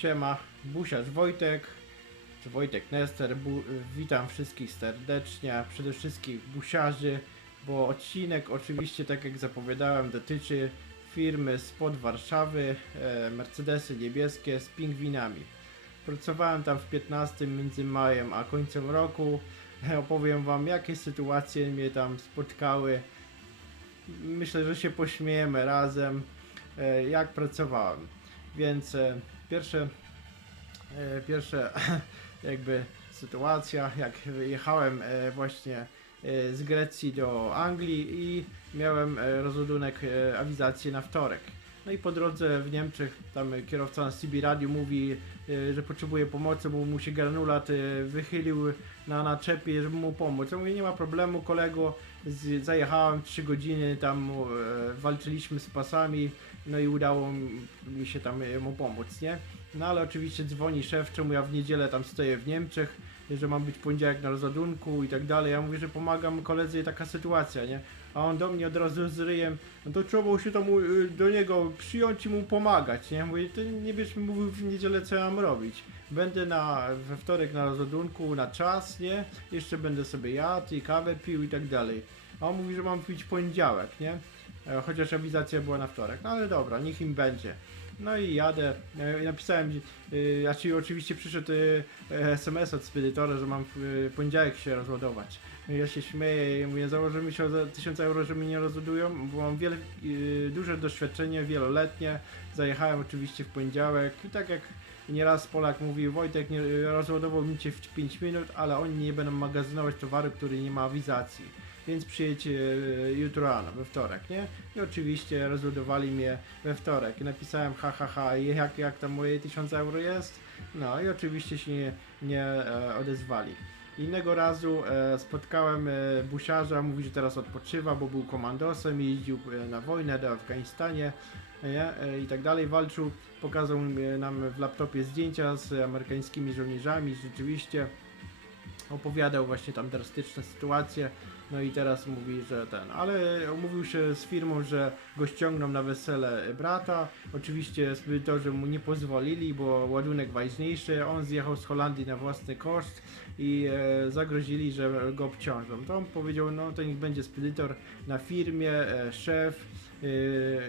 Siema, Busiarz Wojtek, czy Wojtek Nester, bu, witam wszystkich serdecznie, przede wszystkim busiarzy, bo odcinek oczywiście, tak jak zapowiadałem, dotyczy firmy spod Warszawy, e, Mercedesy niebieskie z pingwinami. Pracowałem tam w 15 między majem a końcem roku. Opowiem wam, jakie sytuacje mnie tam spotkały. Myślę, że się pośmiejemy razem, e, jak pracowałem. Więc e, pierwsze, e, pierwsze jakby sytuacja, jak jechałem e, właśnie e, z Grecji do Anglii i miałem rozładunek awizacji na wtorek. No i po drodze w Niemczech tam kierowca na CB Radio mówi, że potrzebuje pomocy, bo mu się granulat wychylił na naczepie, żeby mu pomóc. Ja mówię, nie ma problemu kolego, zajechałem 3 godziny, tam walczyliśmy z pasami, no i udało mi się tam mu pomóc, nie? No ale oczywiście dzwoni szef, czemu ja w niedzielę tam stoję w Niemczech, że mam być poniedziałek na rozładunku i tak dalej. Ja mówię, że pomagam koledze i taka sytuacja, nie? A on do mnie od razu z ryjem, no to trzeba się tam y, do niego przyjąć i mu pomagać, nie? Mówię, ty nie będziesz mi mówił w niedzielę co ja mam robić. Będę na, we wtorek na rozładunku na czas, nie? Jeszcze będę sobie jadł i kawę pił i tak dalej. A on mówi, że mam pić poniedziałek, nie? E, Chociaż awizacja była na wtorek. No ale dobra, niech im będzie. No i jadę. E, Napisałem, znaczy oczywiście przyszedł SMS od spedytora, że mam w poniedziałek się rozładować. Ja się śmieję i mówię, założymy się za 1000 euro, że mnie nie rozładują, bo mam wiele, duże doświadczenie, wieloletnie. Zajechałem oczywiście w poniedziałek i tak jak nieraz Polak mówi, Wojtek nie, rozładował mi cię w 5 minut, ale oni nie będą magazynować towaru, który nie ma awizacji. Więc przyjedźcie e, jutro rano, we wtorek, nie? I oczywiście rozładowali mnie we wtorek. I napisałem ha ha ha, jak, jak tam moje 1000 euro jest? No i oczywiście się nie, nie e, odezwali. Innego razu e, spotkałem e, busiarza, mówi, że teraz odpoczywa, bo był komandosem, jeździł e, na wojnę do Afganistanie nie? E, i tak dalej, walczył. Pokazał e, nam w laptopie zdjęcia z amerykańskimi żołnierzami, rzeczywiście opowiadał właśnie tam drastyczne sytuacje. No i teraz mówi, że ten, ale umówił się z firmą, że go ściągną na wesele brata. Oczywiście spedytorzy mu nie pozwolili, bo ładunek ważniejszy. On zjechał z Holandii na własny koszt i e, zagrozili, że go obciążą. To on powiedział, no to niech będzie spedytor na firmie, e, szef, e,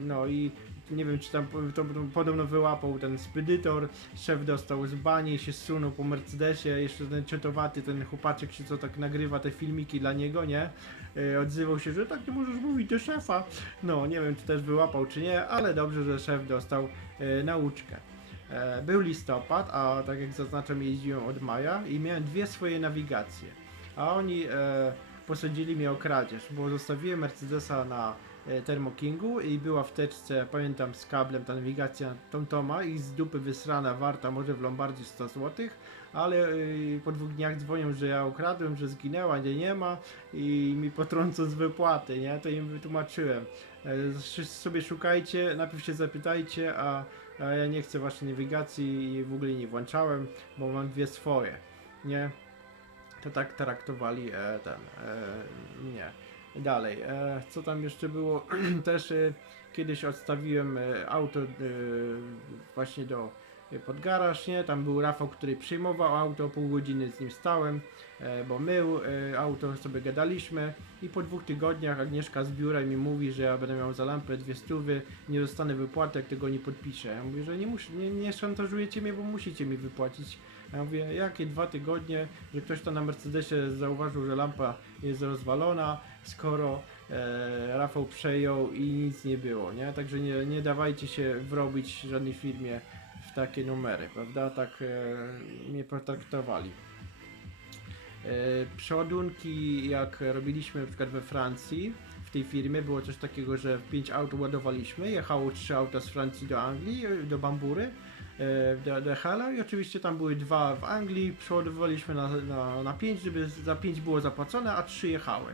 no i nie wiem czy tam to podobno wyłapał ten spedytor, szef dostał z bani, się zsunął po Mercedesie, jeszcze ten ciotowaty, ten chłopaczek się co tak nagrywa te filmiki dla niego, nie? E, odzywał się, że tak nie możesz mówić do szefa. No, nie wiem czy też wyłapał czy nie, ale dobrze, że szef dostał e, nauczkę. E, był listopad, a tak jak zaznaczam jeździłem od maja i miałem dwie swoje nawigacje. A oni e, posadzili mnie o kradzież, bo zostawiłem Mercedesa na e, Thermo Kingu i była w teczce, pamiętam z kablem ta nawigacja TomToma i z dupy wysrana warta może w Lombardzie 100 zł, ale y, po dwóch dniach dzwonią, że ja ukradłem, że zginęła, nie, nie ma i mi potrącą z wypłaty, nie? To im wytłumaczyłem. Sz- sobie szukajcie, najpierw się zapytajcie, a, a ja nie chcę waszej nawigacji i w ogóle nie włączałem, bo mam dwie swoje, nie? To tak traktowali e, ten, e, nie. Dalej, e, co tam jeszcze było? Też e, kiedyś odstawiłem e, auto e, właśnie do e, pod garaż, nie? Tam był Rafał, który przyjmował auto, pół godziny z nim stałem, e, bo mył e, auto, sobie gadaliśmy i po dwóch tygodniach Agnieszka z biura mi mówi, że ja będę miał za lampę dwie stówy, nie dostanę wypłaty, jak tego nie podpiszę. Ja mówię, że nie, muszę, nie, nie szantażujecie mnie, bo musicie mi wypłacić. Ja mówię, jakie dwa tygodnie, że ktoś to na Mercedesie zauważył, że lampa jest rozwalona, skoro e, Rafał przejął i nic nie było, nie? Także nie, nie dawajcie się wrobić żadnej firmie w takie numery, prawda? Tak e, mnie potraktowali. E, przeładunki, jak robiliśmy na przykład we Francji, w tej firmie było coś takiego, że 5 aut ładowaliśmy, jechało 3 auta z Francji do Anglii, do Bambury, e, do Hela i oczywiście tam były dwa w Anglii, przeładowaliśmy na, na, na 5, żeby za 5 było zapłacone, a 3 jechały.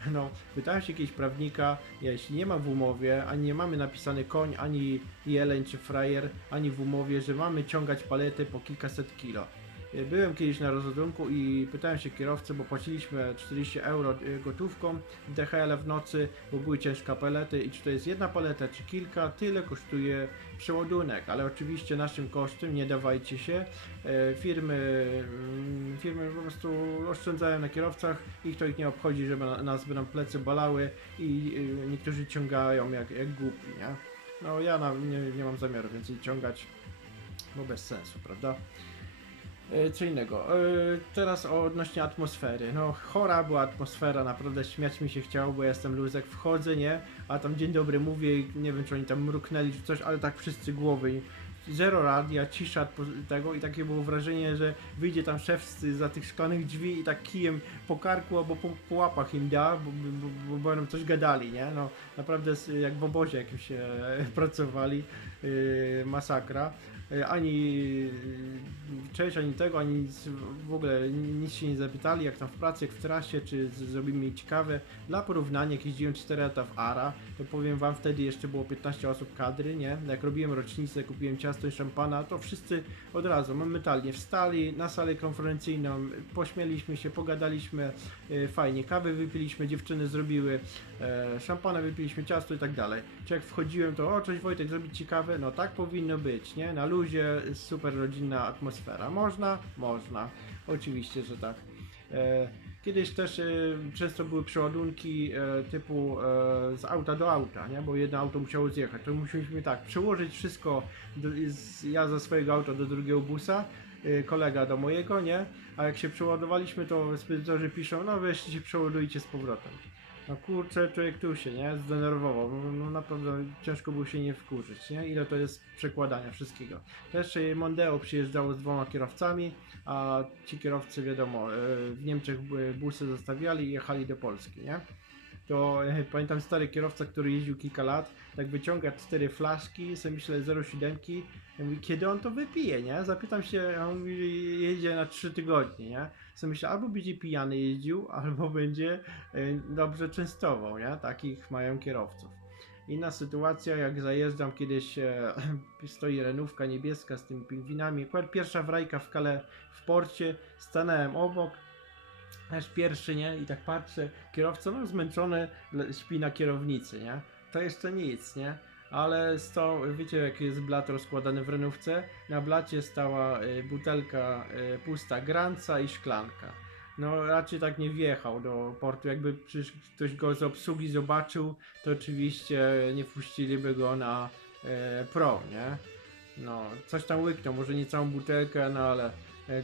No, pytałem się jakiegoś prawnika, jeśli nie ma w umowie, ani nie mamy napisany koń, ani jeleń czy frajer, ani w umowie, że mamy ciągać palety po kilkaset kilo. Y, Byłem kiedyś na rozładunku i pytałem się kierowcy, bo płaciliśmy 40 euro y, gotówką DHL w nocy, bo były ciężkie palety i czy to jest jedna paleta, czy kilka, tyle kosztuje przeładunek, ale oczywiście naszym kosztem, nie dawajcie się, e, firmy, mm, firmy po prostu oszczędzają na kierowcach, ich to ich nie obchodzi, żeby na- nas będą plecy balały i niektórzy ciągają jak, jak głupi, nie? No ja na, nie, nie mam zamiaru więcej ciągać, bo bez sensu, prawda? E, Co innego. E, Teraz odnośnie atmosfery. No, chora była atmosfera, naprawdę śmiać mi się chciało, bo ja jestem luzek, wchodzę, nie? A tam dzień dobry mówię i nie wiem, czy oni tam mruknęli czy coś, ale tak wszyscy głowy. Zero radia, cisza tego i takie było wrażenie, że wyjdzie tam szef z, za tych szklanych drzwi i tak kijem po karku albo po, po łapach im da, bo, bo, bo, bo będą coś gadali, nie? No naprawdę jak w obozie jakimś e, pracowali, yy, masakra. E, ani e, cześć, ani tego, ani nic, w ogóle nic się nie zapytali, jak tam w pracy, jak w trasie, czy zrobimy mi ciekawe. Dla porównania, jak jeździłem 4 lata w ARA, to powiem wam, wtedy jeszcze było 15 osób kadry, nie? Jak robiłem rocznicę, kupiłem ciasto i szampana, to wszyscy od razu momentalnie wstali na salę konferencyjną, pośmieliśmy się, pogadaliśmy, e, fajnie, kawę wypiliśmy, dziewczyny zrobiły, e, szampana wypiliśmy, ciasto i tak dalej. Czy jak wchodziłem, to o, cześć Wojtek, zrobić ciekawe? No tak powinno być, nie? Na luzie, super rodzinna atmosfera. Można? Można. Oczywiście, że tak. Kiedyś też e, często były przeładunki e, typu e, z auta do auta, nie? Bo jedno auto musiało zjechać. To musieliśmy tak, przełożyć wszystko, do, z, ja ze swojego auta do drugiego busa, kolega do mojego, nie? A jak się przeładowaliśmy, to spedytorzy piszą, no weźcie się przeładujcie z powrotem. No kurczę, człowiek tu się, nie? Zdenerwował. No, no naprawdę ciężko było się nie wkurzyć, nie? Ile to jest przekładania wszystkiego. Też Mondeo przyjeżdżało z dwoma kierowcami, a ci kierowcy, wiadomo, y, w Niemczech bu- busy zostawiali i jechali do Polski, nie? To e, pamiętam stary kierowca, który jeździł kilka lat, tak wyciąga cztery flaszki, sobie myślę 0,7, ja mówię, kiedy on to wypije, nie? Zapytam się, a on mówi, jedzie na 3 tygodnie, nie? sobie myślę, albo będzie pijany jeździł, albo będzie y, dobrze częstował, nie? Takich mają kierowców. Inna sytuacja, jak zajeżdżam kiedyś, e, stoi renówka niebieska z tymi pingwinami, pierwsza wrajka w kale w porcie, stanąłem obok, aż pierwszy, nie? I tak patrzę, kierowca no zmęczony, śpi na kierownicy, nie? To jeszcze nic, nie? Ale tą, wiecie jak jest blat rozkładany w renówce? Na blacie stała y, butelka y, pusta granca i szklanka. No raczej tak nie wjechał do portu, jakby ktoś go z obsługi zobaczył, to oczywiście nie wpuściliby go na e, pro, nie? No, coś tam łyknął, może nie całą butelkę, no ale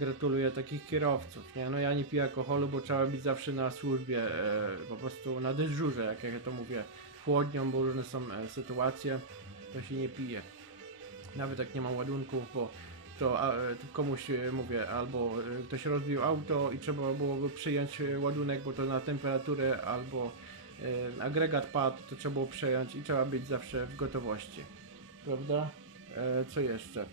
gratuluję takich kierowców, nie? No ja nie piję alkoholu, bo trzeba być zawsze na służbie, e, po prostu na dyżurze, jak ja to mówię, chłodnią, bo różne są e, sytuacje, to się nie pije. Nawet jak nie mam ładunków, bo to, e, komuś e, mówię, albo e, ktoś rozbił auto i trzeba było go przyjąć e, ładunek, bo to na temperaturę, albo e, agregat padł, to trzeba było przejąć i trzeba być zawsze w gotowości. Prawda? E, co jeszcze?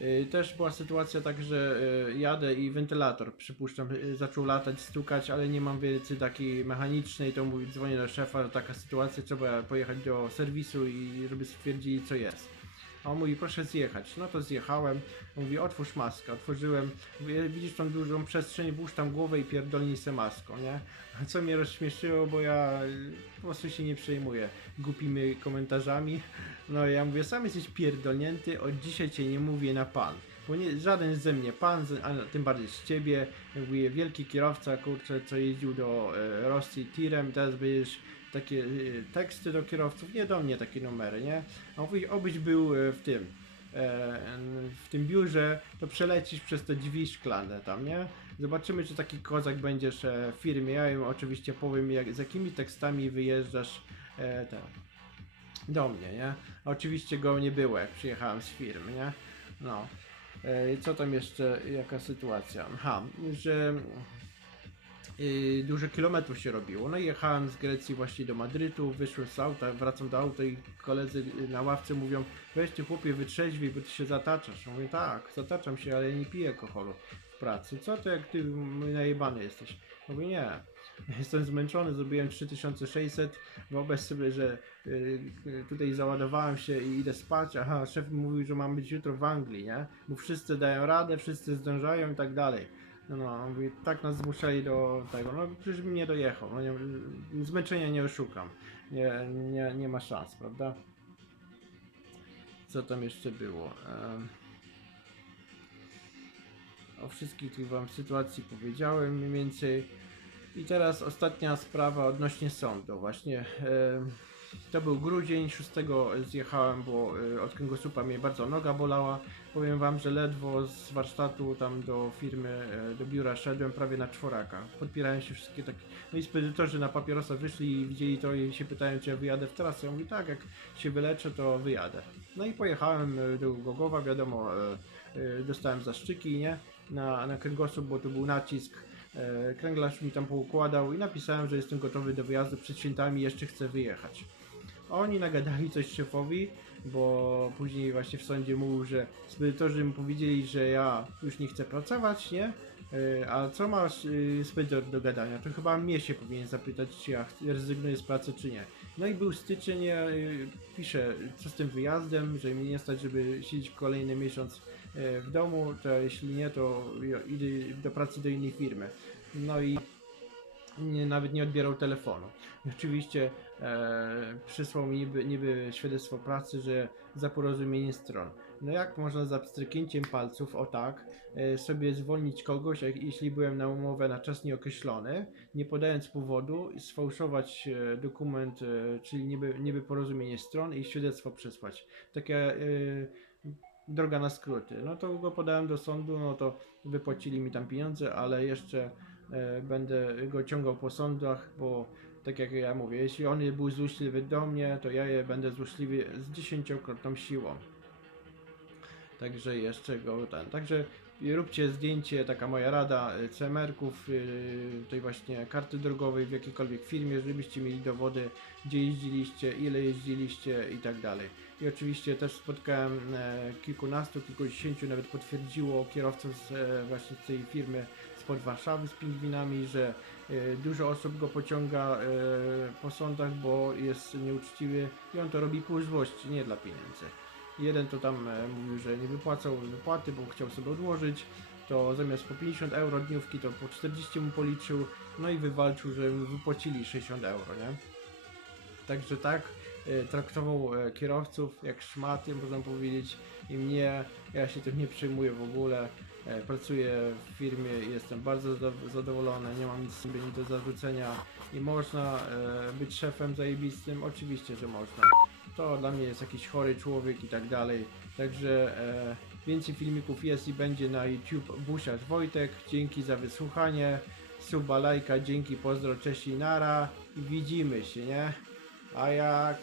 E, Też była sytuacja tak, że e, jadę i wentylator, przypuszczam, e, zaczął latać, stukać, ale nie mam wiedzy takiej mechanicznej, to mówię, dzwonię do szefa, taka sytuacja, trzeba pojechać do serwisu i żeby stwierdzili co jest. A on mówi, proszę zjechać. No to zjechałem. Mówi, otwórz maskę. Otworzyłem. Mówię, widzisz tą dużą przestrzeń, włóż tam głowę i pierdolnij se maską, nie? Co mnie rozśmieszyło, bo ja y, po prostu się nie przejmuję głupimi komentarzami. No ja mówię, sam jesteś pierdolnięty, od dzisiaj cię nie mówię na pan. Bo nie, żaden ze mnie pan, a tym bardziej z ciebie. Mówię, wielki kierowca, kurczę, co jeździł do e, Rosji tirem, teraz będziesz takie e, teksty do kierowców, nie do mnie takie numery, nie? A mówi, obyś był e, w tym, e, w tym biurze, to przelecisz przez te drzwi szklane tam, nie? Zobaczymy, czy taki kozak będziesz e, w firmie. Ja im oczywiście powiem, jak, z jakimi tekstami wyjeżdżasz e, ten, do mnie, nie? Oczywiście go nie było, jak przyjechałem z firmy, nie? No. E, co tam jeszcze, jaka sytuacja? Aha, że yy, dużo kilometrów się robiło. No i jechałem z Grecji właśnie do Madrytu, wyszłem z auta, wracam do auta i koledzy na ławce mówią weź ty chłopie wytrzeźwij, bo ty się zataczasz. Ja Mówię tak, zataczam się, ale nie piję alkoholu w pracy. Co to jak ty najebany jesteś? Mówię nie. Jestem zmęczony, zrobiłem 3600. Wyobraź sobie, że y, y, tutaj załadowałem się i idę spać. Aha, szef mówił, że mam być jutro w Anglii, nie? Bo wszyscy dają radę, wszyscy zdążają i tak dalej. No, no, mówię, tak nas zmuszali do tego. No, przecież bym nie dojechał. No, nie, zmęczenia nie oszukam. Nie, nie, nie ma szans, prawda? Co tam jeszcze było? Em, o wszystkich tych wam sytuacji powiedziałem mniej więcej. I teraz ostatnia sprawa odnośnie sądu. Właśnie em, to był grudzień, 6 zjechałem, bo y, od kręgosłupa mnie bardzo noga bolała. Powiem wam, że ledwo z warsztatu tam do firmy, y, do biura szedłem prawie na czworaka. Podpierałem się wszystkie takie... No i spedytorzy na papierosa wyszli i widzieli to i się pytają, czy ja wyjadę w trasę. Ja mówię, tak, jak się wyleczę, to wyjadę. No i pojechałem do Gogowa, wiadomo, dostałem zaszczyki, nie? Na, na kręgosłup, bo to był nacisk. E, Kręglarz mi tam poukładał i napisałem, że jestem gotowy do wyjazdu przed świętami, jeszcze chcę wyjechać. Oni nagadali coś szefowi, bo później właśnie w sądzie mówił, że spedytorzy mu powiedzieli, że ja już nie chcę pracować, nie? E, A co masz y, spedytor do gadania? To chyba mnie się powinien zapytać, czy ja rezygnuję z pracy, czy nie. No i był styczeń, ja y, piszę, co z tym wyjazdem, że mnie nie stać, żeby siedzieć kolejny miesiąc e, w domu, to jeśli nie, to idę do pracy do innej firmy. No i nie, nawet nie odbierał telefonu. Oczywiście e, przysłał mi niby, niby świadectwo pracy, że za porozumienie stron. No jak można za pstryknięciem palców, o tak, e, sobie zwolnić kogoś, jak, jeśli byłem na umowę na czas nieokreślony, nie podając powodu, sfałszować e, dokument, e, czyli niby, niby porozumienie stron i świadectwo przesłać. Takie e, droga na skróty. No to go podałem do sądu, no to wypłacili mi tam pieniądze, ale jeszcze e, będę go ciągał po sądach, bo tak jak ja mówię, jeśli on był złośliwy do mnie, to ja je będę złośliwy z dziesięciokrotną siłą. Także jeszcze go ten. Także róbcie zdjęcie, taka moja rada y, CMR-ków, yy, tej właśnie karty drogowej w jakiejkolwiek firmie, żebyście mieli dowody, gdzie jeździliście, ile jeździliście i tak dalej. I oczywiście też spotkałem e, kilkunastu, kilkudziesięciu, nawet potwierdziło kierowców z e, właśnie z tej firmy spod Warszawy z pingwinami, że e, dużo osób go pociąga po sądach, bo jest nieuczciwy i on to robi pół złości, nie dla pieniędzy. Jeden to tam e, mówił, że nie wypłacał wypłaty, bo chciał sobie odłożyć. To zamiast po 50 euro dniówki, to po 40 mu policzył. No i wywalczył, że mu wypłacili 60 euro, nie? Także tak e, traktował e, kierowców jak szmaty, można powiedzieć. I mnie, ja się tym nie przejmuję w ogóle. Pracuję w firmie i jestem bardzo zado- zadowolony, nie mam nic sobie nic do zarzucenia. I można być szefem zajebistym? Oczywiście, że można to dla mnie jest jakiś chory człowiek i tak dalej. Także e, więcej filmików jest i będzie na YouTube Busiarz Wojtek. Dzięki za wysłuchanie. Suba, lajka, dzięki, pozdro, cześć i nara. I widzimy się, nie? A jak?